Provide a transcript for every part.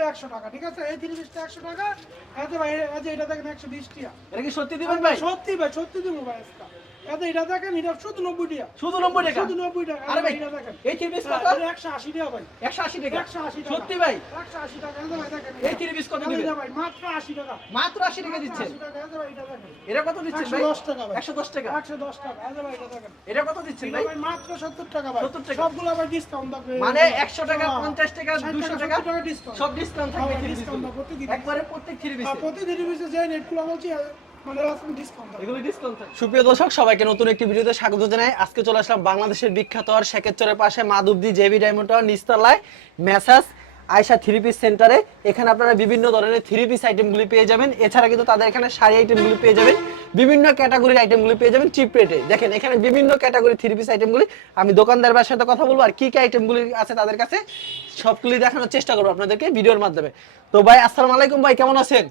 পিসটা একশো টাকা ঠিক আছে? এই থ্রি পিসটা একশো টাকা ভাই যে এটা দেখেন একশো বিশ এটা কি সত্যি দিবেন ভাই? সত্যি ভাই সত্যি দিব ভাই আজকে এতে এটা দেখেন এটা শুধু নব্বই টাকা। শুধু নব্বই টাকা? শুধু নব্বই টাকা। আরে ভাই এটা দেখেন। এই থ্রি পিস হ্যাঁ, কত? এটা একশো আশি টাকা ভাই। একশো আশি টাকা? একশো আশি টাকা। সত্যি ভাই? একশো আশি টাকা এই ভাই দেখেন এই থ্রি পিস কত দিবেন ভাই মাত্র আশি টাকা। মাত্র আশি টাকা দিচ্ছেন আশি টাকা এই ভাই এটা দেখেন। এটা কত দিচ্ছেন ভাই? দশ টাকা ভাই। একশো দশ টাকা? একশো দশ টাকা এই ভাই এটা দেখেন। এটা কত দিচ্ছেন ভাই? ভাই মাত্র সত্তর টাকা ভাই। 70 টাকা। সবগুলো ভাই ডিসকাউন্ট থাকবে। মানে একশো টাকা হ্যাঁ। পঞ্চাশ টাকা 60 দুশো টাকা টাকা? সব ডিসকাউন্ট থাকবে হ্যাঁ, থ্রি discount থাকবে প্রতিদিন। একবারে প্রত্যেক থ্রি পিসে প্রতিদিন পিসে যে নেটগুলো বলছি মানে সুপ্রিয় দর্শক সবাইকে নতুন একটি ভিডিওতে স্বাগত জানাই। আজকে চলে আসলাম বাংলাদেশের বিখ্যাত আর শেখেরচরের পাশে মাধবদি জেবি ডায়মন্ড টাওয়ার নিস্তালায় মেসাজ আয়সা থ্রি পিস সেন্টারে। এখানে আপনারা বিভিন্ন ধরনের থ্রি পিস আইটেমগুলি পেয়ে যাবেন। এছাড়া কিন্তু তাদের এখানে শাড়ি আইটেমগুলি পেয়ে যাবেন। বিভিন্ন ক্যাটাগরির আইটেমগুলি পেয়ে যাবেন চিপ রেটে। দেখেন এখানে বিভিন্ন ক্যাটাগরি থ্রি পিস আইটেমগুলি আমি দোকানদারের সাথে কথা বলব আর কি কি আইটেমগুলি আছে তাদের কাছে সবগুলি দেখানোর চেষ্টা করব আপনাদেরকে ভিডিওর মাধ্যমে। তো ভাই আসসালামু আলাইকুম ভাই কেমন আছেন?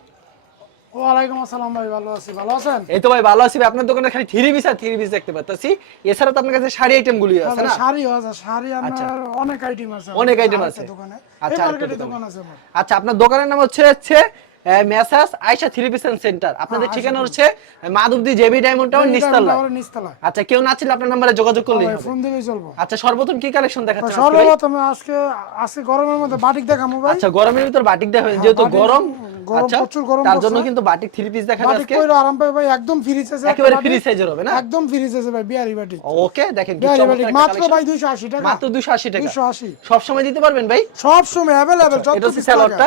ওয়ালাইকুম আসসালাম ভাই ভালো আছি ভালো আছেন এই তো ভাই ভালো আছি। আপনার দোকানে খালি থ্রি পিস আর থ্রি পিস দেখতে পাচ্ছি এছাড়া তো আপনার কাছে শাড়ি আইটেম গুলি হ্যাঁ আছে না শাড়ি আছে শাড়ি আচ্ছা। আমার অনেক আইটেম আছে অনেক item আছে। দোকানে আচ্ছা। দোকান আছে আচ্ছা আপনার দোকানের নাম হচ্ছে হচ্ছে Messrs Aysha three piece centre আপনাদের হ্যাঁ, ঠিকানা আয়শা হচ্ছে মাধবদি জেবি ডায়মন্ড টাউন নিস্তালা টাওয়ারের নিচতলা আচ্ছা কেউ না ছিল আপনার নাম্বারে যোগাযোগ করলেই ভাই হবে ফোন দিলেই চলবো আচ্ছা সর্বপ্রথম কি কালেকশন দেখাচ্ছেন আজকে ভাই? সর্বপ্রথম আজকে আজকে গরমের মধ্যে বাটিক দেখামো ভাই আচ্ছা গরমের ভিতর বাটিক দেখা যেহেতু বাটিক- গরম গরম, আচ্ছা প্রচুর গরম তার জন্য পড়ছে। কিন্তু বাটিক থ্রি পিস দেখাবে বাটিক আজকে কইরো আরাম পাবে ভাই একদম ফ্রি আছে একেবারে ফ্রি সাইজের হবে না একদম ফ্রি আছে ভাই বিয়ারি বাটিক ওকে দেখেন কি বিয়ারি চমৎকার বাটিক একটা মাত্র collection। ভাই 280 টাকা মাত্র 280 টাকা 280 সব সময় দিতে পারবেন ভাই সব সময় अवेलेबल আচ্ছা, এটা হচ্ছে সালোয়ারটা?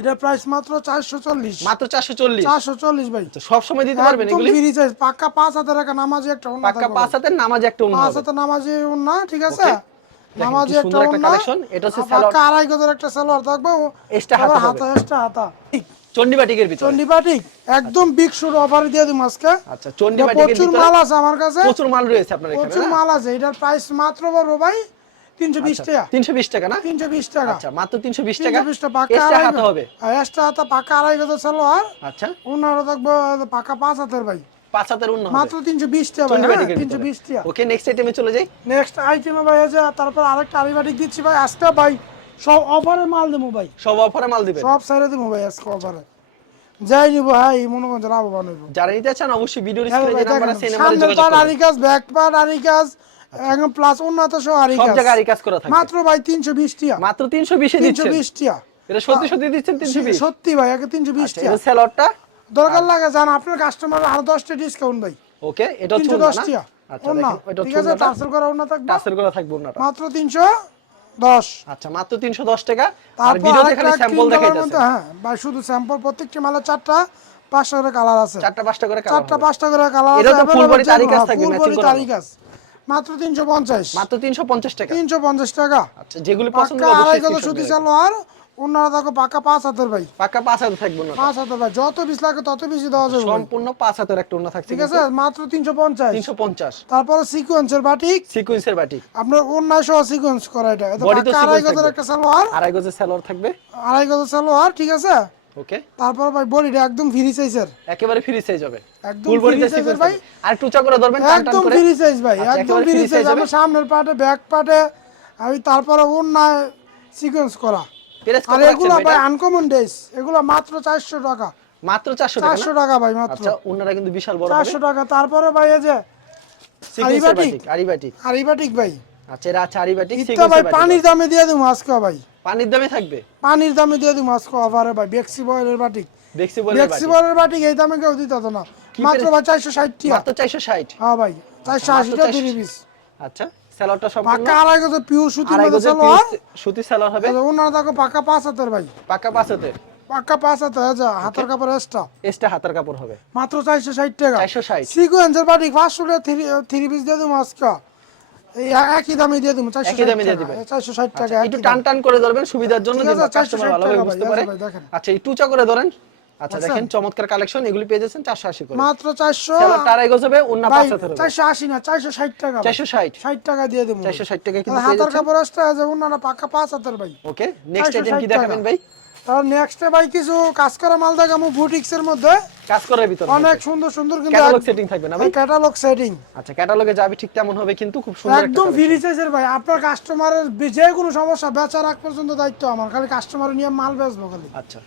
এটা প্রাইস মাত্র 440 মাত্র চারশো চল্লিশ? চারশো চল্লিশ ভাই। সব সময় দিতে পারবেন একদম এগুলি? ফ্রি সাইজ পাক্কা পাঁচ হাজার টাকা নামাজি একটা পাক্কা থাকবে। পাঁচ ভাই। হাতের নামাজ একটা অন্য পাঁচ হবে। হাতে ঠিক আছে? নামাজি একটা এটা হচ্ছে আর পাক্কা সালোয়ার। আড়াই গজের একটা সালোয়ার থাকবে। হাতা হাতা এক্সট্রা হাতা। চন্ডিবাটিকের ভিতরে। চন্ডিপাটি একদম বিগ শুট অফার দিয়ে আজকে। আচ্ছা চন্ডিবাটিকের প্রচুর মাল আছে আমার কাছে। প্রচুর মাল রয়েছে আপনার এখানে প্রচুর মাল আছে। এটার প্রাইস মাত্র বলব ভাই টাকা। টাকা না? টাকা। আচ্ছা মাত্র তিনশো বিশ টাকা। তিনশো বিশ টাকা পাক্কা আড়াই হাতে হবে। এক্সট্রা হাতা পাক্কা আড়াই গজের সালোয়ার আচ্ছা। ওনারা থাকবে পাক্কা পাঁচ হাতের ভাই। পাঁচ হাতের অন্য মাত্র তিনশো বিশ টাকা ভাই চন্ডিবাটিকের তিনশো ভিতরে বিশ টাকা। ওকে নেক্সট আইটেমে চলে যাই। নেক্সট আইটেমে ভাই আছে তারপর আরেকটা দিচ্ছি ভাই আজকে ভাই সব অফারে মাল দেবো ভাই। সব অফারে মাল দিবেন? সব সাইডে দেবো ভাই আজকে অফারে যাই নিব হ্যাঁ এই মনে লাভবান হইব। যারা নিতে চান অবশ্যই ভিডিওর হ্যাঁ স্ক্রিনে যে নাম্বার আছে নাম্বারে যোগাযোগ কাজ ব্যাক পাট আরি কাজ একদম প্লাস উন্নত সহ আরি সব জায়গায় আরি কাজ করা থাকে। মাত্র ভাই তিনশো বিশ টিয়া। মাত্র 320 এ দিচ্ছেন? বিশ টিয়া। এটা সত্যি সত্যি দিচ্ছেন 320 সত্যি ভাই একে তিনশো বিশ আচ্ছা সেলরটা দরকার লাগে জান আপনার কাস্টমার আরও দশটা ডিসকাউন্ট ভাই। ওকে এটা হচ্ছে তিনশো ওন্না দশ না? টিয়া। আচ্ছা এটা ঠিক আছে করা থাকবে? টাসেল করা থাকবে মাত্র তিনশো দশ। আচ্ছা মাত্র 310 টাকা। আর ভিডিওতে খালি স্যাম্পল দেখাই মধ্যে, হ্যাঁ শুধু স্যাম্পল প্রত্যেকটি মালের চারটা পাঁচটা করে কালার আছে। চারটা পাঁচটা করে কালার চারটা পাঁচটা করে কালার আছে এটা তো body তারই কাজ থাকবে, ফুল বডি। তারই কাজ। মাত্র তিনশো পঞ্চাশ। মাত্র 350 টাকা। তিনশো পঞ্চাশ টাকা। আচ্ছা যেগুলি পছন্দ হবে আড়াই গজ সুতি রাখবেন। সালোয়ার ওনারা দেখো পাক্কা পাঁচ হাতের ভাই। পাক্কা পাঁচ হাজার থাকবে না পাঁচ হাতের ভাই যত বিশ লাগে তত বেশি দেওয়া যাবে সম্পূর্ণ পাঁচ হাতের একটা ওন্না থাকছে ঠিক আছে? মাত্র তিনশো পঞ্চাশ। 350 তারপরে সিকোয়েন্সের বাটিক সিকোয়েন্সের বাটিক আপনার অন্যায় সহ সিকোয়েন্স করা এটা। আড়াই গজের। একটা সালোয়ার। আড়াই গজের সেলর থাকবে। আড়াই গজের সালোয়ার ঠিক আছে? ওকে তারপর ভাই বডিটা একদম ফ্রি সাইজের একেবারে ফ্রি সাইজ হবে। একদম সিকোয়েন্স ভাই। আর টুচা করে ধরবেন টান টান একদম ফ্রি সাইজ ভাই আচ্ছা, একদম ফ্রি সাইজ হবে? সামনের পাটে ব্যাক পাটে আমি তারপরে অন্যায় সিকোয়েন্স করা। আর এগুলো ভাই আনকমন ডেস এগুলো মাত্র চারশো টাকা। মাত্র 400 টাকা চারশো না? টাকা ভাই মাত্র। আচ্ছা ওনারা কিন্তু বিশাল বড় হবে। চারশো টাকা। তারপরে ভাই এই যে আরিবাটিক। আরিবাটিক আরিবাটিক ভাই। আচ্ছা এরা আছে আরিবাটিক ইত্যা ভাই পানির দামে দিয়ে দিব আজকে ভাই। পানির দামে থাকবে? পানির দামে দিয়ে দিব আজকে অফারে ভাই বেক্সি বয়েলের বাটিক বেক্সি বয়েলের বাটিক এই দামে কেউ দিত না। মাত্র ভাই চারশো ষাট টাকা। মাত্র 460 হ্যাঁ ভাই টাকা দুই পিস। আচ্ছা সম্পূর্ণ পাক্কা আড়াই গজ পিওর আড়াই মধ্যে সুতি হবে? ওনারা দেখো পাক্কা পাঁচ হাতের ভাই। পাকা পাঁচ হাতে পাক্কা পাঁচ হাতে যা হাতের কাপড় এক্সট্রা এক্সট্রা হাতার কাপড় হবে। মাত্র চারশো ষাট টাকা। 460 সিকোয়েন্সের বাটি পাঁচশো টাকা পিস দিয়ে দেবো আজকে। এই একই দামে দিয়ে দেবো একই দামে দিয়ে দিবেন। চারশো ষাট টাকা আচ্ছা, একটু টান টান করে ধরবেন সুবিধার জন্য ঠিক কাস্টমার ভালোভাবে বুঝতে পারে। আচ্ছা এই টুচা করে ধরেন। আচ্ছা দেখেন চমৎকার কালেকশন এগুলি পেয়ে যাচ্ছেন চারশো আশি করে। মাত্র চারশো সেলারটা আড়াই গজ অন্য চারশো আশি না চারশো ষাট টাকা ভাই। চারশো ষাট। ষাট টাকা দিয়ে দেবো। চারশো ষাট টাকা কিন্তু হাতার কাপড় আসতে আছে অন্যান্য পাকা পাঁচ হাতের ভাই। ওকে নেক্সট 460 আইটেম কি দেখাবেন ভাই? নেক্সটে ভাই কিছু কাজ করা মাল বুটিক্স এর মধ্যে। কাজ করার ভিতর অনেক সুন্দর সুন্দর কিন্তু ক্যাটালগ সেটিং থাকবে না ভাই? ক্যাটালগ সেটিং আচ্ছা ক্যাটালগে যাবে ঠিক তেমন হবে কিন্তু খুব সুন্দর একদম collection। ফ্রি সাইজের ভাই। আপনার কাস্টমারের যে কোনো সমস্যা বেচার আগ পর্যন্ত দায়িত্ব আমার। খালি কাস্টমার নিয়ে মাল বেচবো খালি। আচ্ছা।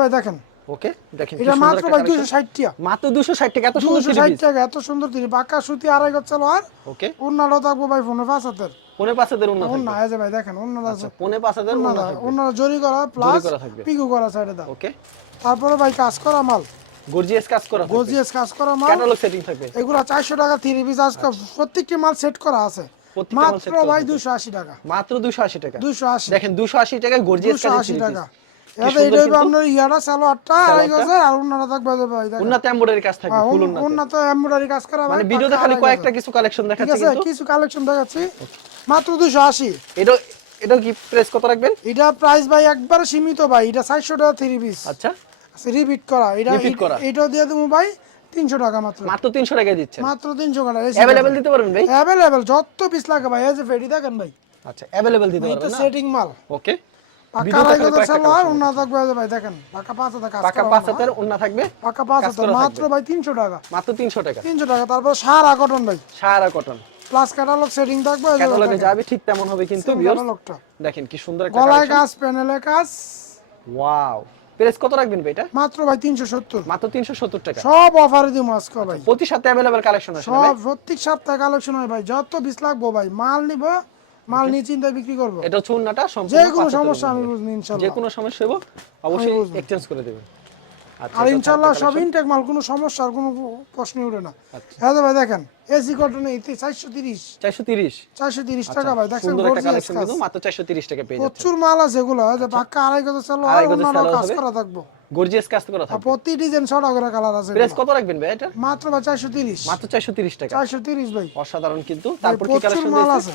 ভাই দেখেন। ওকে দেখেন এটা মাত্র ভাই collection। দুশো ষাট টাকা মাত্র 260 টাকা এত সুন্দর দুশো থ্রি ষাট পিস টাকা এত সুন্দর তিনি বাঁকা সুতি আড়াই গজ চালো আর। ওকে। থাকব ভাই ফোনে পাঁচ হাতের। পনে পাঁচ হাজার উন্নত অন্য এই ভাই দেখেন অন্যটা আছে। পনে পাঁচ হাজার জরি করা প্লাস পিকু করা সাইডে দাও। ওকে তারপরে ভাই কাজ করা মাল। গর্জিয়াস কাজ করা গজিয়াস কাজ করা মাল। ক্যাটালগ সেটিং থাকবে। এগুলো চারশো টাকা থ্রি পিস আজকে প্রত্যেকটি মাল সেট করা আছে। মাত্র ভাই থাকবে। দুশো আশি টাকা। মাত্র 280 টাকা। দুশো আশি। দেখেন 280 টাকায় গর্জিয়াস দুশো কাজের আশি থ্রি টাকা। এটা আপনার সালোয়ারটা আর থাকবে ভাই এমব্রয়ডারি কাজ থাকবে ফুল উন্নত। উন্নত এমব্রয়ডারি কাজ করা মানে ভিডিওতে খালি কয়েকটা কিছু কালেকশন ঠিক কিন্তু। কিছু কালেকশন দেখাচ্ছি। মাত্র দুশো আশি এটা এটা কি প্রেস কত রাখবেন এটা প্রাইস ভাই একবার সীমিত ভাই এটা চারশো টাকা থ্রি পিস আচ্ছা রিপিট করা এটা Repeat করা। এটাও দিয়ে দেবো ভাই তিনশো টাকা মাত্র মাত্র 300 টাকায় দিচ্ছেন মাত্র তিনশো টাকা अवेलेबल দিতে পারবেন ভাই অ্যাভেলেবেল যত পিস লাগে ভাই এই যে ফেডি দেখেন ভাই আচ্ছা अवेलेबल দিতে এটা পারবেন না সেটিং মাল ওকে পাকা ভিডিওতে আড়াই খালি গজের কয়েকটা সালোয়ার collection অন্য থাকবে এই যে ভাই দেখেন পাকা পাঁচ হাজার কাজ পাকা করা পাঁচ ওড়না। হাতের উন্না থাকবে পাকা পাঁচ কাজ হাজার করা মাত্র থাকবে। ভাই তিনশো টাকা মাত্র 300 টাকা তিনশো টাকা তারপর সারা কটন ভাই সারা কটন প্লাস ক্যাটালগ সেটিং থাকবে এই যে ক্যাটালগে দেখেন, যাবে ঠিক তেমন হবে কিন্তু same ভিউয়ার্স catalogটা। দেখেন কি সুন্দর একটা গলায় কালেকশন কাজ প্যানেলে কাজ ওয়াও প্রেস কত রাখবেন ভাই এটা মাত্র ভাই তিনশো সত্তর মাত্র 370 টাকা সব অফারে দিব আজকে ভাই প্রতি সপ্তাহে अवेलेबल কালেকশন আছে না ভাই সব প্রত্যেক সপ্তাহে কালেকশন হয় ভাই যত বিশ লাগবো ভাই মাল নিব মাল নিয়ে চিন্তা বিক্রি করবো এটা হচ্ছে উন্নাটা যে সম্পূর্ণ কোনো পাঁচ হাতের সমস্যা আমি উন্না। বুঝবো যে ইনশাল্লাহ কোনো সমস্যা হইব অবশ্যই বুঝবো। এক্সচেঞ্জ করে দেবেন আচ্ছা আর এটা ইনশাল্লাহ সব ইনটেক মাল কোনো সমস্যা আর কোনো প্রশ্নই উঠে না। আচ্ছা। হ্যাঁ ভাই দেখেন এসি কটনে তিরিশ। 430 চারশো তিরিশ টাকা ভাই আচ্ছা, সুন্দর একটা কালেকশন কিন্তু মাত্র 430 টাকা পেয়ে যাচ্ছে প্রচুর মাল আছে এগুলো যে পাক্কা আড়াই গজ চালো আর সালোয়ার কাজ করা থাকব। গর্জিয়াস কাজ করা থাকবে? প্রতি ডিজাইন ছটা করে কালার আছে প্রেস কত রাখবেন ভাই এটা? মাত্র ভাই চারশো তিরিশ। মাত্র 430 টাকা। চারশো তিরিশ ভাই। অসাধারণ কিন্তু। তারপর কি কালেকশন মাল আছে।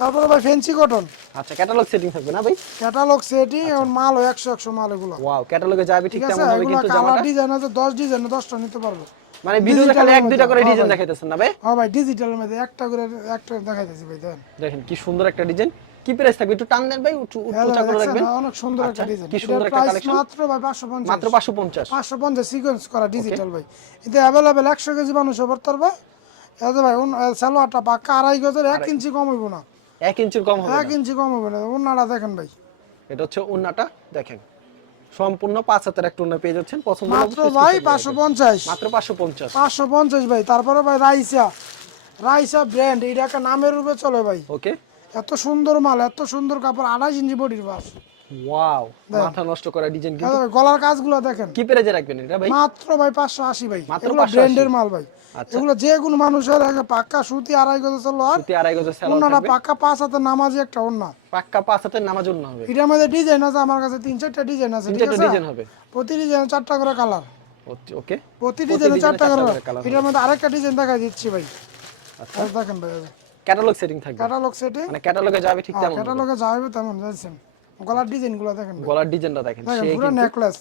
তারপরে ভাই ফেন্সি কটন আচ্ছা ক্যাটালগ সেটিং থাকবে না ভাই? ক্যাটালগ সেটিং এবং মাল একশো একশো মাল এগুলো। ওয়াও ক্যাটালগে যাবে ঠিক আছে? তেমন হবে কিন্তু জামাটা? ডিজাইন আছে দশ ডিজাইন দশটা নিতে পারব। মানে ভিডিওতে খালি এক দুইটা করে ডিজাইন হ্যাঁ দেখাইতেছেন না ভাই? হ্যাঁ ভাই ডিজিটালের মধ্যে একটা করে একটা দেখাইতেছি ভাই দেখেন। দেখেন কি সুন্দর একটা ডিজাইন কি প্রাইস থাকবে একটু টান দেন ভাই হ্যাঁ উঁচা করে রাখবেন অনেক সুন্দর একটা আচ্ছা, ডিজাইন কি সুন্দর একটা কালেকশন মাত্র ভাই পাঁচশো পঞ্চাশ। মাত্র 550 পাঁচশো পঞ্চাশ সিকোয়েন্স করা ডিজিটাল ভাই। এতে অ্যাভেলেবেল একশো কেজি মানুষ ওপর পারবে এতে ভাই সালোয়ারটা পাক্কা আড়াই গজের এক ইঞ্চি কম হইব না। 1 ইঞ্চির কম হবে এক। ইঞ্চি কম হবে না। ওনারা দেখেন ভাই। এটা হচ্ছে উন্নাটা দেখেন। সম্পূর্ণ পাঁচ হাতের একটা উন্না পেয়ে যাচ্ছেন। পছন্দ মাত্র ভাই পাঁচশো পঞ্চাশ। মাত্র 550 পাঁচশো পঞ্চাশ ভাই। তারপরে ভাই রাইসা। রাইসা ব্র্যান্ড। এটা একটা নামের রূপে চলে ভাই। ওকে। এত সুন্দর মাল এত সুন্দর কাপড় আড়াইশ ইঞ্চি বডির বাস ওয়াও মাথা নষ্ট করা ডিজাইন কিন্তু গলার কাজগুলো দেখেন। কি প্রাইজে রাখবেন এটা ভাই? মাত্র ভাই পাঁচশো আশি ভাই। মাত্র এগুলো 580 ব্র্যান্ডের মাল ভাই। আচ্ছা। এগুলো যে কোনো মানুষের আগে পাক্কা সুতি আড়াই গজে সুতি আড়াই থাকবে। পাক্কা পাঁচ হাতে নামাজি একটা পাক্কা পাঁচ হাতের নামাজ হবে। এটার মধ্যে ডিজাইন আছে আমার কাছে তিন চারটা ডিজাইন আছে তিন চারটা ডিজাইন হবে। প্রতি ডিজাইনে চারটা করে কালার ওকে প্রতি ডিজাইনে চারটা করে এটার মধ্যে আরেকটা ডিজাইন দেখা দিচ্ছি ভাই। আচ্ছা। দেখেন ভাই ক্যাটালগ সেটিং থাকবে। ক্যাটালগ সেটে মানে ক্যাটালগে যাবে ঠিক তেমন ক্যাটালগে যাবে তেমন জানছেন গলার ডিজাইনগুলো দেখেন গলার ডিজাইনটা দেখেন সে পুরো নেকলেস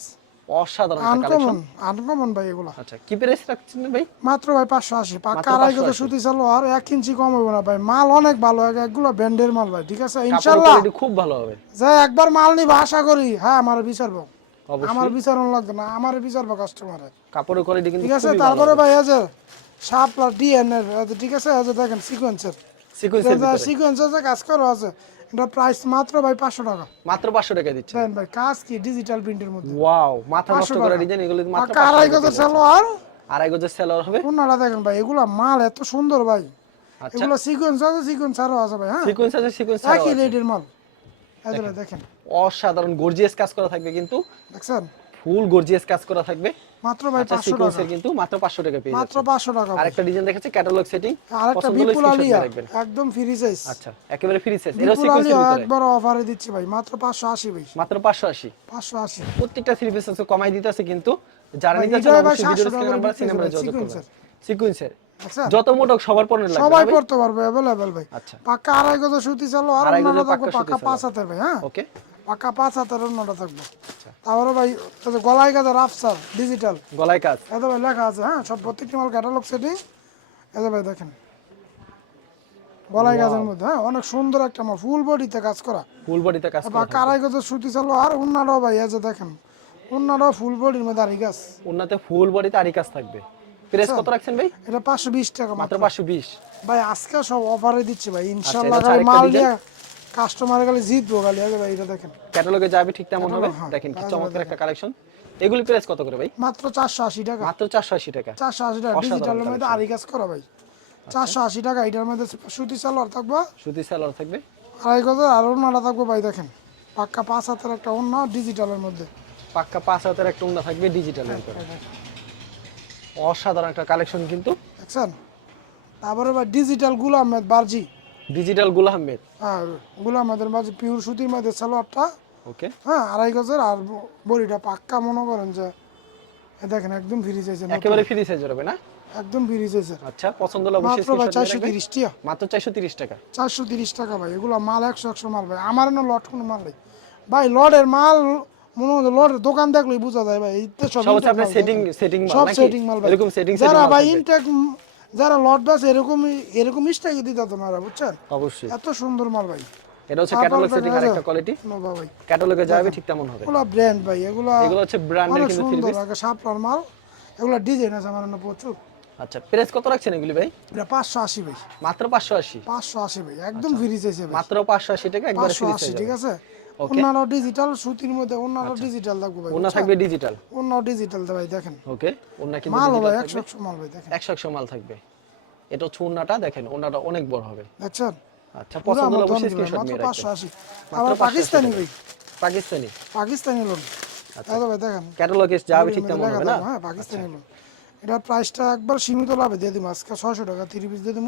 অসাধারণ একটা কালেকশন আনকমন ভাই এগুলো। আচ্ছা কি প্রাইস রাখছেন ভাই? মাত্র ভাই পাঁচশো আশি। পাক্কা মাত্র আড়াই 580 সুতি চালো আর এক ইঞ্চি কম হইব না ভাই। মাল অনেক ভালো এগুলো ব্র্যান্ডের মাল ভাই ঠিক আছে? কাপড় ইনশাল্লাহ খুব ভালো হবে। যে একবার মাল নিবা আশা করি। হ্যাঁ আমার বিচারবো। আমার বিচারণ লাগবে না। আমার বিচারবো কাস্টমারে কাপড়ের কোয়ালিটি কিন্তু ঠিক আছে? তারপরে ভাই এই যে সাপ ডিএন এর ঠিক আছে? যে দেখেন সিকোয়েন্সের সিকোয়েন্সের সিকোয়েন্সের কাজ করা আছে এটা প্রাইস মাত্র ভাই পাঁচশো টাকা। মাত্র 500 টাকা দিচ্ছে দেখেন ভাই কাজ কি? ডিজিটাল প্রিন্টের মধ্যে। ওয়াও মাথা নষ্ট করা ডিজাইন এগুলো মাত্র পাক্কা আড়াই গত চালো আড়াই গজের সেলার হবে? ওনারা দেখেন ভাই এগুলা মাল এত সুন্দর ভাই। আচ্ছা। এগুলো সিকোয়েন্স আছে সিকোয়েন্স আরও আছে ভাই হ্যাঁ? সিকোয়েন্স আছে সিকোয়েন্স একই রেটের মাল। যে দেখেন। অসাধারণ গর্জিয়াস কাজ করা থাকবে কিন্তু। দেখছেন? ফুল গর্জিয়াস কাজ করা থাকবে। মাত্র ভাই আচ্ছা পাঁচশো টাকা। কিন্তু মাত্র 500 টাকা পেয়ে মাত্র যাচ্ছে পাঁচশো টাকা আরেকটা ডিজাইন দেখাচ্ছে ক্যাটালগ সেটিং আরেকটা বিপুল আলিয়া একদম ফ্রি সাইজ আচ্ছা একেবারে ফ্রি সাইজ সিকোয়েন্সের ভিতরে। একবার অফারে দিচ্ছি ভাই মাত্র পাঁচশো আশি ভাই। মাত্র 580 পাঁচশো আশি। প্রত্যেকটা থ্রি পিস আছে কমাই দিতেছে কিন্তু যারা নিতে চান ভাই অবশ্যই ভিডিওর 700 স্ক্রিন নাম্বার যোগাযোগ করবেন। সিকোয়েন্সের যত মোটক সবার পণ্য লাগবে সবাই? করতে পারবে অ্যাভেলেবেল ভাই। আচ্ছা। পাক্কা আড়াই গজ সুতি চালো আর চালো। পাঁচ হাতের ভাই হ্যাঁ? ওকে পাকা পাঁচ হাতের অন্যটা থাকবে। আচ্ছা। তারপরে ভাই গলায় গাজা রাফসার ডিজিটাল গলায় কাজ। এত ভাই লেখা আছে হ্যাঁ সব প্রত্যেকটি মাল ক্যাটালগ সেটিং এত ভাই দেখেন গলায় গাছের মধ্যে হ্যাঁ অনেক সুন্দর একটা মাল ফুল বডিতে কাজ করা। ফুল বডিতে কাজ করা কারাই গজের সুতি চালো আর অন্যটাও ভাই এই যে দেখেন অন্যটাও ফুল বডির মধ্যে আরি গাছ ওনাতে ফুল বডিতে আরি কাজ থাকবে। প্রেস কত রাখছেন ভাই? এটা পাঁচশো বিশ টাকা মাত্র মাত্র। পাঁচশো বিশ। ভাই আজকে সব অফারে দিচ্ছি ভাই খালি আরেকটা মাল design। কাস্টমার খালি জিতবো খালি আগে ভাই এটা দেখেন। ক্যাটালগে যাবে ঠিক তেমন হবে। হ্যাঁ, দেখেন কি চমৎকার একটা কালেকশন এগুলি প্রেস কত করে ভাই? মাত্র চারশো আশি টাকা। মাত্র চারশো আশি টাকা। চারশো আশি টাকা। ডিজিটালের মধ্যে আরি কাজ করা ভাই। চারশো আশি টাকা। এটার মধ্যে সুতি সালোয়ার থাকব। সুতি সালোয়ার থাকবে। আড়াই গজ আর অন্যটা থাকব ভাই দেখেন। পাক্কা পাঁচ হাতের একটা অন্য ডিজিটালের মধ্যে। পাক্কা পাঁচ হাতের একটা উন্না থাকবে ডিজিটালের ভিতরে অসাধারণ একটা কালেকশন কিন্তু। দেখছেন? তারপরে ভাই ডিজিটাল গুলাম আহমেদ বার্জি। ডিজিটাল গুল আহমেদ আর গুলাম আহমেদের বার্জি পিওর সুতির মধ্যে সালোয়ারটা। ওকে হ্যাঁ আড়াই গজের আর বড়িটা পাক্কা মনে করেন যে দেখেন একদম ফ্রি চাইছে একেবারে ফ্রি সাইজ হবে না? একদম ফ্রি চাইছে আচ্ছা পছন্দ হলে অবশ্যই মাত্র ভাই screenshot চারশো তিরিশ মাত্র চারশো তিরিশ টাকা। চারশো তিরিশ টাকা ভাই এগুলো মাল একশো একশো মাল ভাই। আমার না লট কোনো মাল নেই। ভাই লটের মাল মনে হচ্ছে লটের দোকান দেখলেই বোঝা যায় ভাই এইতে সব সব সেটিং সেটিং মাল সব সেটিং মাল ভাই। এরকম সেটিং যারা ভাই ইনটেক যারা লট বাস এরকম এরকম স্টাইকে দিতে না বুঝছেন? অবশ্যই। এত সুন্দর মাল ভাই। এটা হচ্ছে ক্যাটালগ সেটিং আর একটা কোয়ালিটি নো ভাই। ক্যাটালগে যাবে ঠিক তেমন হবে। এগুলো ব্র্যান্ড ভাই এগুলো এগুলো হচ্ছে ব্র্যান্ডের কিন্তু থ্রি পিস আগে সাপলার মাল এগুলো ডিজাইন আছে আমার প্রচুর। আচ্ছা প্রেস কত রাখছেন এগুলি ভাই? এটা পাঁচশো আশি ভাই। মাত্র পাঁচশো আশি। পাঁচশো আশি ভাই একদম ফ্রি চাইছে মাত্র পাঁচশো আশি টাকা একবারে ফ্রি সাইজ ঠিক আছে. অন্যান্য ডিজিটাল সুতির মধ্যে অন্যান্য ডিজিটাল থাকবে ভাই ওনা থাকবে ডিজিটাল অন্য ডিজিটাল ভাই দেখেন। ওকে ওনা কিন্তু মাল। একশো একশো মাল ভাই দেখেন। একশো একশো মাল থাকবে। এটা হচ্ছে ওনাটা দেখেন ওনাটা অনেক বড় হবে। দেখছেন? আচ্ছা পছন্দ হলে অবশ্যই স্ক্রিনশট নিয়ে রাখবেন। আবার পাকিস্তানি ভাই। পাকিস্তানি? পাকিস্তানি লোন। দাদা ভাই দেখেন। ক্যাটালগে যাবে ঠিক তেমন হবে না? হ্যাঁ পাকিস্তানি লোন। এটা প্রাইসটা একবার সীমিত লাভে দিয়ে দিব। আজকে ছয়শো টাকা তিরিশ পিস দিয়ে দিব।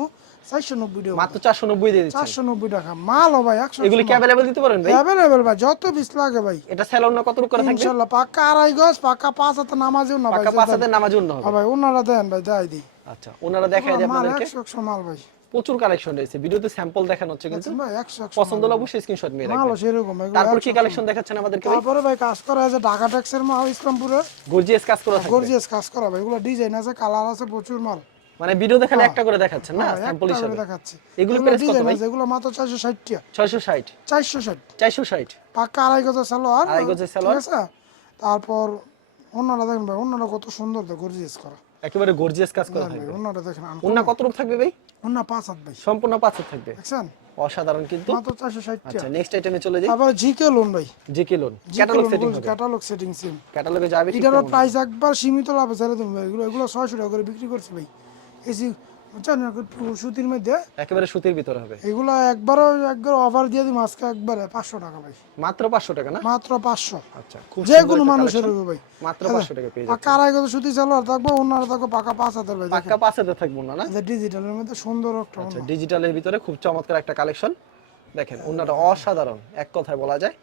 চারশো নব্বই টাকা। মাত্র চারশো নব্বই দিয়ে চারশো নব্বই টাকা। মাল ও ভাই একশো এগুলি কি অ্যাভেলেবল দিতে পারেন ভাই? অ্যাভেলেবেল ভাই যত পিস লাগে ভাই। এটা স্যালোন না কত করে থাকবে? ইনশাল্লাহ পাক্কা আড়াই গজ পাক্কা পাঁচ হাতে নামাজ না ভাই পাকা পাঁচ হাজার নামাজ না ভাই ওনারা দেন ভাই দেয় দিই আচ্ছা ওনারা দেয় মাল আপনাদেরকে। একশো একশো মাল ভাই। প্রচুর কালেকশন রয়েছে। ভিডিওতে স্যাম্পল দেখানো হচ্ছে কিন্তু একশো পছন্দ হলে অবশ্যই স্ক্রিনশট নিয়ে রাখবেন। সেরকম এগুলো তারপর কি কালেকশন দেখাচ্ছেন আমাদেরকে তারপরে ভাই কাজ করা আছে ঢাকা ট্যাক্সের মাল ইসলামপুরে গর্জিয়াস কাজ করা থাকবে। গর্জিয়াস কাজ করা ভাই এগুলো ডিজাইন আছে কালার আছে প্রচুর মাল। মানে ভিডিও দেখালে একটা করে দেখাচ্ছেন না? স্যাম্পল করে দেখাচ্ছি। এগুলো price কত ভাই? এগুলো মাত্র চারশো ষাট টাকা ছয়শো ষাট। চারশো ষাট। চারশো ষাট। পাক্কা আড়াই গজের সালোয়ার আড়াই ঠিক সালোয়ার। আছে? তারপর অন্যটা দেখেন ভাই অন্যটা কত সুন্দর তো গর্জিয়াস করা। একেবারে গর্জিয়াস কাজ করা থাকবে। ওনাটা দেখেন ওনা কত রূপ থাকবে ভাই? ওনা পাঁচ হাত ভাই। সম্পূর্ণ পাঁচে থাকবে। দেখছেন? অসাধারণ কিন্তু। মাত্র চারশো ষাট টাকা আচ্ছা নেক্সট আইটেমে চলে যাই। আবার জিকে লোন ভাই। জিকে লোন ক্যাটালগ সেটিং হবে। ক্যাটালগ সেটিং সিম ক্যাটালগে যাবে এটার প্রাইস একবার সীমিত লাভ ছেড়ে দেবো ভাই। এগুলো এগুলো ছয়শো টাকা করে বিক্রি করছে ভাই। এসি বুঝছেন? সুতির মধ্যে একেবারে সুতির ভিতরে হবে। এগুলো একবারও একবার অফার দিয়ে দিই আজকে একবারে পাঁচশো টাকা ভাই। মাত্র পাঁচশো টাকা না? মাত্র পাঁচশো। আচ্ছা যে কোনো মানুষের। হবে ভাই। মাত্র পাঁচশো টাকা পেয়ে যাচ্ছে পাকা আড়াই সুতি চালো থাকব অন্যরা থাকব পাকা পাঁচ হাজার ভাই দেখেন। পাক্কা পাঁচ হাতে থাকব না না? ডিজিটালের মধ্যে সুন্দর একটা আচ্ছা ডিজিটালের ভিতরে খুব চমৎকার একটা কালেকশন দেখেন ওনাটা অসাধারণ এক কথায় বলা যায়।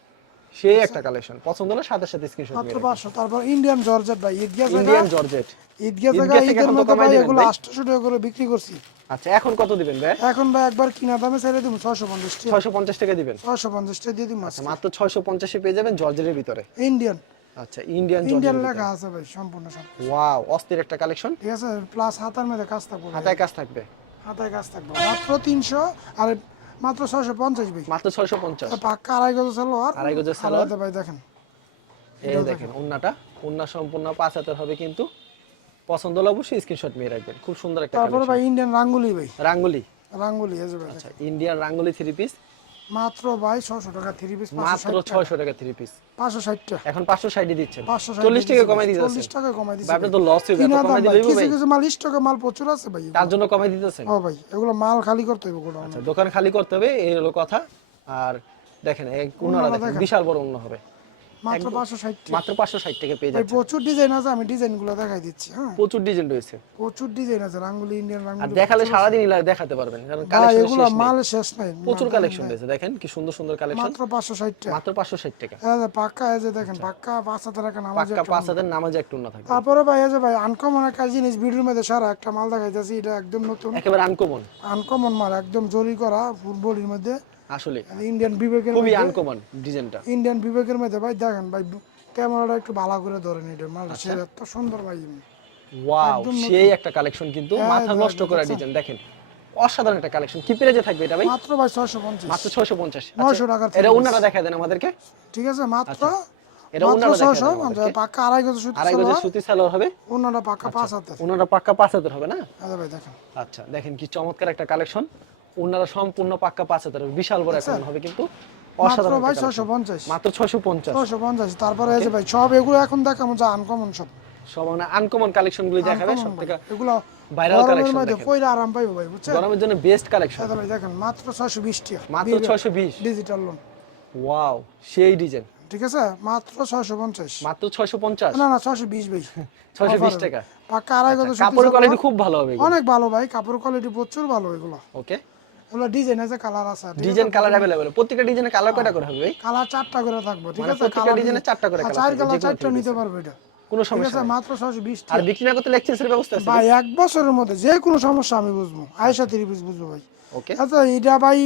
সেই একটা কালেকশন পছন্দ হলে সাথে সাথে স্ক্রিনশট মাত্র নিয়ে পাঁচশো তারপর ইন্ডিয়ান জর্জেট ভাই ঈদগাহ ইন্ডিয়ান জর্জেট ঈদগাহ জায়গা ঈদের মধ্যে ভাই এগুলো ভাই? আটশো টাকা করে বিক্রি করছি। আচ্ছা এখন কত দিবেন ভাই? এখন ভাই একবার কিনা দামে ছেড়ে দিব ছয়শো পঞ্চাশ টাকা। ছয়শো পঞ্চাশ টাকা দিবেন? ছয়শো পঞ্চাশ টাকা দিয়ে দিব আচ্ছা মাত্র ছয়শো পঞ্চাশে পেয়ে যাবেন জর্জেটের ভিতরে। ইন্ডিয়ান আচ্ছা ইন্ডিয়ান ইন্ডিয়ান লেখা আছে ভাই সম্পূর্ণ সব ওয়াও অস্থির একটা কালেকশন ঠিক আছে প্লাস হাতার মধ্যে কাজ থাকবে। হাতায় কাজ থাকবে। হাতায় কাজ থাকবে। মাত্র তিনশো আর মাত্র ছয়শো পঞ্চাশ ভাই। মাত্র ছয়শো পঞ্চাশ। তো পাক্কা আড়াই গজ চালো আর আড়াই গজ সালোয়ার। ভাই দেখেন। এই দেখেন উন্নাটা উন্না সম্পূর্ণ পাঁচ হাতের হবে কিন্তু পছন্দ হলে অবশ্যই স্ক্রিনশট নিয়ে রাখবেন। খুব সুন্দর একটা তারপরে ভাই ইন্ডিয়ান রাঙ্গুলি ভাই। রাঙ্গুলি। রাঙ্গুলি আচ্ছা ইন্ডিয়ান রাঙ্গুলি থ্রি পিস মাত্র ভাই 600 টাকা থ্রি পিস মাত্র ছয়শো টাকা থ্রি পিস পাঁচশো ষাট টাকা। এখন পাঁচশো ষাটই দিচ্ছেন। পাঁচশো ষাট চল্লিশ টাকা কমাই দিতেছেন। চল্লিশ টাকা কমাই আপনি তো লস হয়ে গেল কমাই ভাই দিলেই কিছু ভাই। কিছু মাল স্টকে মাল প্রচুর আছে ভাই তার জন্য কমাই দিতেছেন। ও ভাই এগুলো মাল খালি করতে হবে গোডাউন। আচ্ছা দোকান খালি করতে হবে এই হলো কথা। আর দেখেন এই দেখেন। বিশাল বড় অন্য হবে। মাত্র একদম- পাঁচশো ষাট মাত্র পাঁচশো ষাট টাকা পেয়ে ভাই যাচ্ছে প্রচুর ডিজাইন আছে আমি ডিজাইনগুলো দেখাই দিচ্ছি হ্যাঁ। প্রচুর ডিজাইন রয়েছে। প্রচুর ডিজাইন আছে রাঙ্গুলি ইন্ডিয়ান আর দেখালে সারাদিনই লা- দেখাতে পারবেন কারণ কালেকশন এগুলো মাল শেষ নাই প্রচুর কালেকশন রয়েছে দেখেন কি সুন্দর সুন্দর কালেকশন মাত্র পাঁচশো ষাট টাকা। মাত্র পাঁচশো ষাট টাকা। এই যে পাক্কা এই দেখেন পাক্কা পাঁচ হাজার টাকা নামাজ পাক্কা পাঁচ হাজার নামাজে। একটু না থাকবে তারপরে ভাই যে ভাই আনকমন একটা জিনিস ভিডিওর মধ্যে সারা একটা মাল দেখাইতেছি এটা একদম নতুন। একেবারে আনকমন আনকমন মাল একদম জরি করা ফুটবলের মধ্যে। আসলে। ইন্ডিয়ান বিবেকের খুবই আনকমন ডিজাইনটা ইন্ডিয়ান বিবেকের মধ্যে ভাই দেখেন ভাই ক্যামেরাটা একটু ভালো করে ধরেন এটা আচ্ছা। এত সুন্দর ভাই ওয়াও সেই একটা কালেকশন কিন্তু হ্যাঁ, মাথা নষ্ট করা ডিজাইন দেখেন অসাধারণ একটা কালেকশন কি প্রাইজে থাকবে এটা ভাই? মাত্র ভাই ছয়শো পঞ্চাশ। মাত্র ছয়শো পঞ্চাশ। নয়শো টাকার এটা ওনারা দেখা দেন আমাদেরকে? ঠিক আছে মাত্র এটা ওনারা দেখা ছয়শো দেন পঞ্চাশ। আমাদেরকে। পাক্কা আড়াই গজ সুতি আড়াই গজের সুতি সালোয়ার হবে? ওনারা পাক্কা আচ্ছা। পাঁচ হাতের। ওনারা পাক্কা পাঁচ হবে না? আচ্ছা ভাই দেখেন। আচ্ছা দেখেন কি চমৎকার একটা কালেকশন ওনারা সম্পূর্ণ পাক্কা পাঁচ হাজার। বিশাল বড় একটা হবে কিন্তু অসাধারণ ভাই একটা ছয়শো collection। পঞ্চাশ। মাত্র ছয়শো পঞ্চাশ। ছয়শো পঞ্চাশ। তারপরে এই ভাই সব এগুলো এখন দেখাবো যা আনকমন সব। সব মানে আনকমন কালেকশন গুলি দেখাবে সব থেকে এগুলো Viral গরমের মধ্যে দেখেন। আরাম পাইবো ভাই বুঝছেন? গরমের জন্য বেস্ট কালেকশন আচ্ছা ভাই দেখেন মাত্র ছয়শো বিশ টাকা। মাত্র ছয়শো বিশ। ডিজিটাল লোন ওয়াও সেই ডিজাইন ঠিক আছে? মাত্র ছয়শো পঞ্চাশ। মাত্র ছয়শো পঞ্চাশ? না ভাই। টাকা। আড়াই গজ সুতি কোয়ালিটি খুব ভালো হবে অনেক ভালো ভাই কাপড় কোয়ালিটি প্রচুর ভালো এগুলো। ওকে ডিজাইন আছে কালার আছে ডিজাইন কালার অ্যাভেলেবল প্রত্যেকটা ডিজাইনে কালার কয়টা করে হবে ভাই? কালার চারটা করে থাকব ঠিক মানে আছে? প্রত্যেকটা ডিজাইনে চারটা করে আর চার কালার চারটা নিতে পারবে এটা। কোনো সমস্যা আছে মাত্র ছয়শো বিশ আর বিক্রি না করতে এক্সচেঞ্জের ব্যবস্থা আছে? ভাই এক বছরের মধ্যে যে কোনো সমস্যা আমি বুঝব। তিরিশ পিস বুঝব ভাই। ওকে আচ্ছা এটা ভাই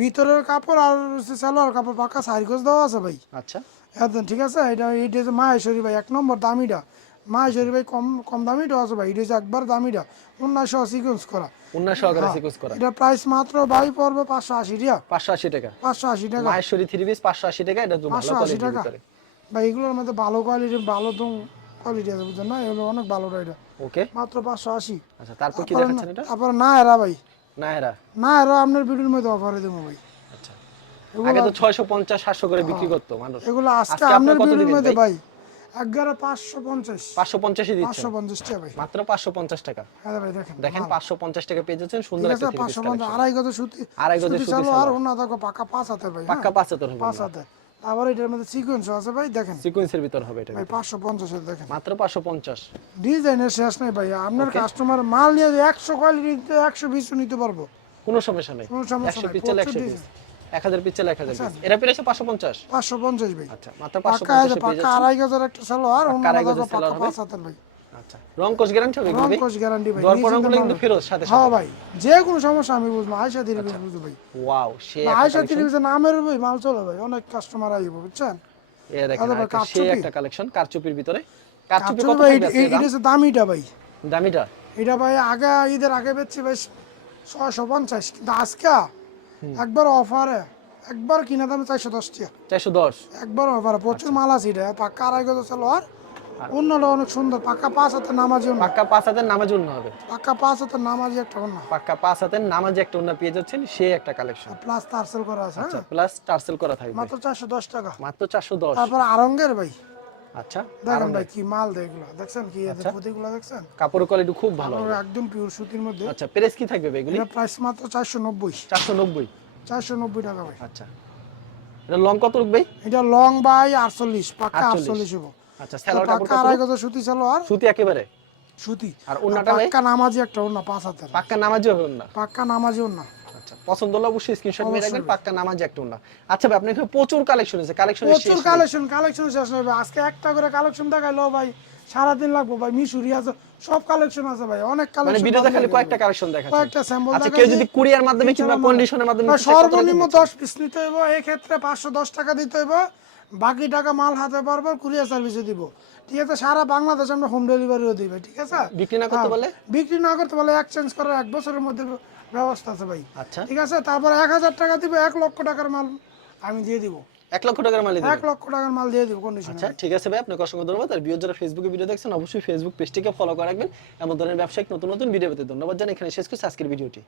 ভিতরের কাপড় আর সালোয়ার কাপড় পাকা সাইরগোজ দেওয়া আছে ভাই। আচ্ছা। একদম ঠিক আছে? এটা এটা হচ্ছে মাহেশ্বরী ভাই এক নম্বর দামিটা। মাহেশ্বরী ভাই কম কম দামিটা আছে ভাই এটা হচ্ছে একবার দামিটা। উন্নয়শো সিকোয়েন্স করা। উন্নয় সহকারে সিকুয়েন্স করা। এটা প্রাইস মাত্র ভাই পড়বে পাঁচশো আশি টাকা। পাঁচশো আশি টাকা। পাঁচশো আশি টাকা। মাহেশ্বরী থ্রি পিস পাঁচশো আশি টাকা এটা পাঁচশো আশি টাকা। ভাই এগুলোর মধ্যে ভালো কোয়ালিটি ভালো তো কোয়ালিটি আছে বুঝছেন না? এগুলো অনেক ভালো এটা। ওকে। মাত্র পাঁচশো আশি। আচ্ছা তারপর কি দেখাচ্ছেন এটা? তারপরে না এরা ভাই। না এরা না এরা আপনার ভিডিওর মধ্যে অফারে দেবো ভাই। আচ্ছা। আগে তো ছয়শো পঞ্চাশ সাতশো করে বিক্রি করতো মানুষ। এগুলো আজকে আপনার ভিডিওর মধ্যে ভাই? ভাই পাঁচশো পঞ্চাশ। পাঁচশো পঞ্চাশই দিচ্ছেন? পাঁচশো পঞ্চাশ টাকা ভাই। মাত্র পাঁচশো পঞ্চাশ টাকা? হ্যাঁ ভাই দেখেন দেখেন পাঁচশো পঞ্চাশ টাকা পেয়ে যাচ্ছেন সুন্দর একটা পাঁচশো পঞ্চাশ আড়াই গজ সুতি। আড়াই গজের সুতি সুতি আর অন্য দেখো পাকা পাঁচ হাতে ভাই পাঁচ হাজার পাঁচ হাতে। তারপরে এটার মধ্যে সিকোয়েন্স আছে ভাই দেখেন। সিকুয়েন্সের ভিতর হবে এটা ভাই দেখেন। মাত্র ডিজাইনের শেষ নেই ভাই আপনার কাস্টমার মাল নিয়ে একশো কোয়ালিটি একশো বিশও নিতে পারব। কোনো সমস্যা নেই। কোনো সমস্যা পিস। এক হাজার পিচ্ছেল এক হাজার পিস। এটা পেরেছে পাঁচশো পঞ্চাশ। পাঁচশো পঞ্চাশ ভাই। আচ্ছা মাত্র পাঁচশো পাকা আছে পঞ্চাশে পেয়ে পাকা যাচ্ছেন আড়াই গজের একটা সালোয়ার আড়াই গজের সালোয়ার হবে? পাঁচ হাতের ভাই। আচ্ছা রং কোচ গ্যারান্টি হবে এগুলো ভাই? গ্যারান্টি ভাই দরপণাগুলো নিজে কিন্তু ফেরত সাথে হ্যাঁ ভাই যে কোনো সমস্যা আমি বুঝব আয়সা দিলে বুঝব ভাই। ওয়াও সে নামের ভাই মাল চলে ভাই অনেক কাস্টমার আইব বুঝছেন? এ দেখেন সে একটা কালেকশন কারচুপির ভিতরে। কারচুপি কত ভাই এটা দামিটা ভাই। দামিটা? এটা ভাই আগে ঈদের আগে বেচছি ভাই ছয়শো পঞ্চাশ কিন্তু আজকে একবার অফারে একবার কিনা দামে চারশো দশ টাকা চারশো দশ? একবার অফারে প্রচুর মাল আছে এটা পাক্কা আড়াই গজ সালোয়ার অন্যটা অনেক সুন্দর পাক্কা পাঁচ হাতের নামাজি পাক্কা পাঁচ হাতের নামাজ অন্য হবে। পাক্কা পাঁচ হাতের নামাজি একটা অন্য। পাক্কা পাঁচ হাতের নামাজ একটা অন্য পেয়ে যাচ্ছেন সে একটা কালেকশন প্লাস তারসেল করা আছে হ্যাঁ? প্লাস টার্সেল করা থাকবে। মাত্র চারশো দশ টাকা। মাত্র চারশো দশ। তারপর আরঙ্গের ভাই। আচ্ছা দেখেন ভাই কি মাল দেয় এগুলো। দেখছেন কি এদের পুঁতিগুলো দেখছেন? কাপড়ের কোয়ালিটি খুব ভালো একদম পিওর সুতির মধ্যে। আচ্ছা প্রেস কি থাকবে ভাই এগুলি? প্রাইস মাত্র চারশো নব্বই। চারশো নব্বই। চারশো নব্বই টাকা ভাই। আচ্ছা। এটা লং কত ভাই? এটা লং বাই আটচল্লিশ পাক্কা 48 আটচল্লিশ আচ্ছা স্যালোয়ার কাপড় আড়াই গজ সুতি সালোয়ার সুতি একেবারে? সুতি। আর ওন্নাটা পাক্কা নামাজি একটা অন্য পাঁচ হাতের। পাক্কা নামাজি হবে না পাক্কা নামাজি অন্য আচ্ছা পছন্দ হলে অবশ্যই স্ক্রিনশট নিয়ে রাখবেন পাক্কা নামাজি একটা না আচ্ছা ভাই আপনার এখানে প্রচুর কালেকশন আছে কালেকশনের শেষ প্রচুর কালেকশন কালেকশন শেষ আজকে একটা করে কালেকশন দেখাইলো ভাই। সারাদিন লাগবো ভাই মিশুরি আছে সব কালেকশন আছে ভাই অনেক মানে ভিডিওতে খালি কয়েকটা কালেকশন দেখাচ্ছে। কয়েকটা স্যাম্পল আচ্ছা কেউ যদি কুরিয়ার মাধ্যমে কিংবা কন্ডিশনের মাধ্যমে সর্বনিম্ন দিচ্ছেন? দশ পিস নিতে এই ক্ষেত্রে পাঁচশো দশ টাকা দিতে হইব। বাকি টাকা মাল হাতে পারব কুরিয়ার সার্ভিসে দিব। ঠিক আছে সারা বাংলাদেশে আমরা হোম ডেলিভারিও দিবে ঠিক আছে? বিক্রি না করতে পারলে বিক্রি না করতে পারলে এক্সচেঞ্জ করার এক বছরের মধ্যে ব্যবস্থা আছে ভাই। আচ্ছা। ঠিক আছে? তারপর এক হাজার টাকা দিবে এক লক্ষ টাকার মাল আমি দিয়ে দিব। এক লক্ষ টাকার মাল এক লক্ষ টাকার মাল দিয়ে দিব কন্ডিশন আচ্ছা ঠিক আছে ভাই আপনাকে অসংখ্য ধন্যবাদ। আর ভিডিও যারা ফেসবুকে ভিডিও দেখছেন অবশ্যই ফেসবুক পেজটিকে ফলো করে রাখবেন। এমন ধরনের ব্যবসায়িক নতুন নতুন ভিডিও পেতে ধন্যবাদ জানাই। এখানে শেষ করছি আজকের ভিডিওটি